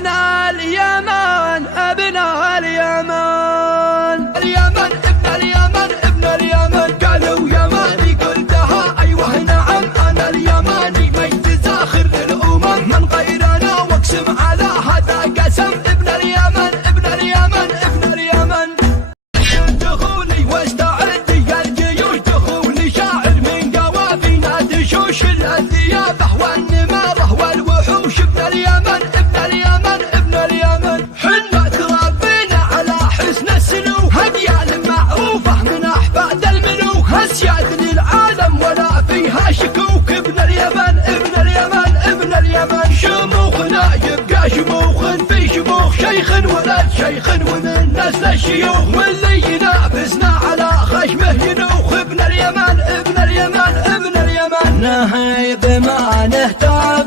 أبناء اليمن أبناء اليمن اليمن ابن اليمن ابن اليمن قالوا يماني قلتها أيوه نعم أنا اليماني ما يتزاخر للأمم من غيرنا واقسم على هذا قسم ابن اليمن ابن اليمن ابن اليمن دخولي واستعدي يا الجيوش دخولي شاعر من قوافينا تشوش الذيابة والنمارة والوحوش ابن اليمن ابن اليمن ابن اليمن حنا تربينا على حسن السلوك هديان معروفة من أحفاد الملوك أسياد للعالم ولا فيها شكوك ابن اليمن ابن اليمن ابن اليمن شموخنا يبقى شموخ في شموخ شيخ ولد شيخ ومن نسل الشيوخ واللي ينافسنا على خشمه ينوخ ابن اليمن ابن اليمن ابن اليمن نهيب ما نهتاب